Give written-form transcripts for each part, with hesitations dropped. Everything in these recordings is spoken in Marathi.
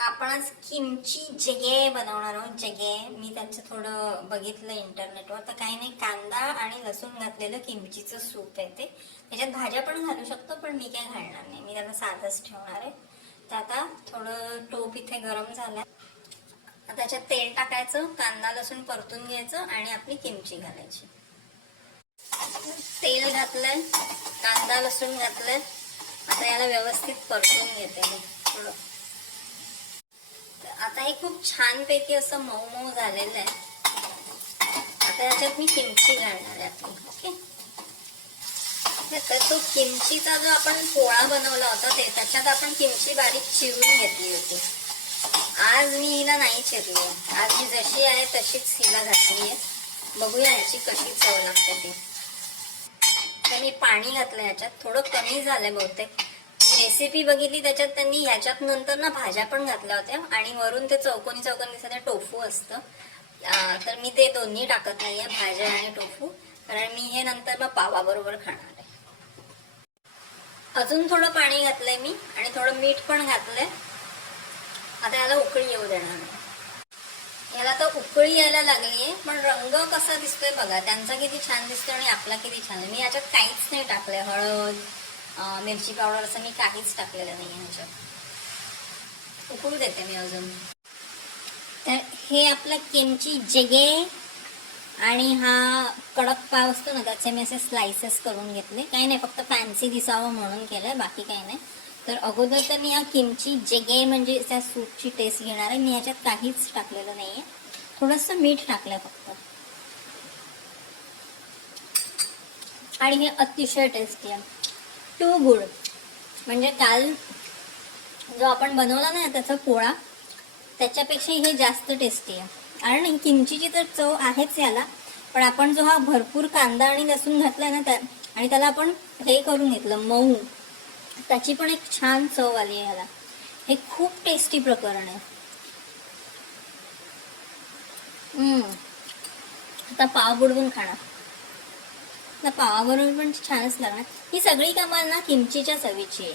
आपण आज किमची जगे बनवणार आहोत. जगे मी त्याचं थोडं बघितलं इंटरनेटवर, तर काही नाही, कांदा आणि लसूण घातलेलं किमचीचं सूप आहे ते. त्याच्यात भाज्या पण घालू शकतो, पण मी काय घालणार नाही, मी त्याला साधंच ठेवणार आहे. तर आता थोडं टोप इथे गरम झालं, त्याच्यात तेल टाकायचं, कांदा लसूण परतून घ्यायचं आणि आपली किमची घालायची. तेल घातलंय, कांदा लसूण घातलंय, आता याला व्यवस्थित परतून घेते मी थोडं. आता हे खूप छान पैकी असं मऊ मऊ झालेलं आहे. आता याच्यात मी किमची घालणार आहे आपली. ओके, तर तो किमचीचा जो आपण पोळा बनवला होता त्याच्यात आपण किमची बारीक चिरून घेतली होती. आज मी हिला नाही चिरली, आज मी जशी आहे तशीच हिला घातली आहे. बघूया याची कशी चव लागते ती. तर मी पाणी घातलं याच्यात, थोडं कमी झालंय बहुतेक. रेसिपी बघितली त्याच्यात त्यांनी ह्याच्यात नंतर ना भाज्या पण घातल्या होत्या आणि वरून ते चौकोनी चौकोनी दिसतं टोफू असतं. तर मी ते दोन्ही टाकत नाहीये, भाज्या आणि टोफू, कारण मी हे नंतर मग पावाबरोबर खाणार आहे. अजून थोडं पाणी घातलंय मी आणि थोडं मीठ पण घातलंय. आता याला उकळी येऊ देणार नाही. याला तर उकळी यायला लागलीये, पण रंग कसा दिसतोय बघा, त्यांचा किती छान दिसतोय आणि आपला किती छान आहे. मी याच्यात काहीच नाही टाकलंय, हळद मिरची पावडर असं मी काहीच टाकलेलं नाही ह्याच्यात. उकळू देते मी अजून. तर हे आपलं किमची जगे आणि हा कडक पाव असतो ना, त्याचे मी असे स्लाइसेस करून घेतले. काही नाही, फक्त फॅन्सी दिसावं म्हणून केलंय, बाकी काही नाही. तर अगोदर तर मी हा किमची जगे म्हणजे त्या सूपची टेस्ट घेणार आहे. मी ह्याच्यात काहीच टाकलेलं नाहीये, थोडंसं मीठ टाकलंय फक्त, आणि हे अतिशय टेस्टी आहे. Too good. म्हणजे काल जो आपण बनवला ना त्याचा पोळा, त्याच्यापेक्षा हे जास्त टेस्टी आहे. कारण किमचीची तर चव आहेच याला, पण आपण जो हा भरपूर कांदा आणि लसूण घातलाय ना आणि त्याला आपण हे करून घेतलं मऊ, त्याची पण एक छान चव आली आहे ह्याला. हे खूप टेस्टी प्रकरण आहे. आता पाव बुडवून खाणार, तर पावाबरोबर पण छानच लागणार. ही सगळी कमाल ना किमचीच्या चवीची आहे.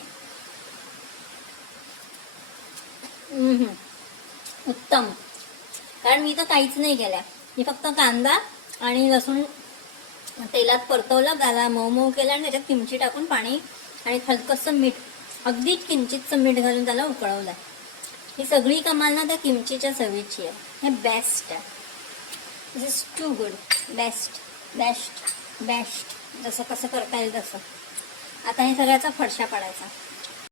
उत्तम. कारण मी तर काहीच नाही केलंय, मी फक्त कांदा आणि लसूण तेलात परतवलं, त्याला मऊ मऊ केलं आणि त्याच्यात किमची टाकून पाणी आणि हलकंसं मीठ, अगदी किंचितचं मीठ घालून त्याला उकळवलं. ही सगळी कमाल ना त्या किमचीच्या चवीची आहे. हे बेस्ट आहे. This is too good. Best best best, जसं कसं करता येईल तसं. आता हे सगळ्याचा फडशा पाडायचा.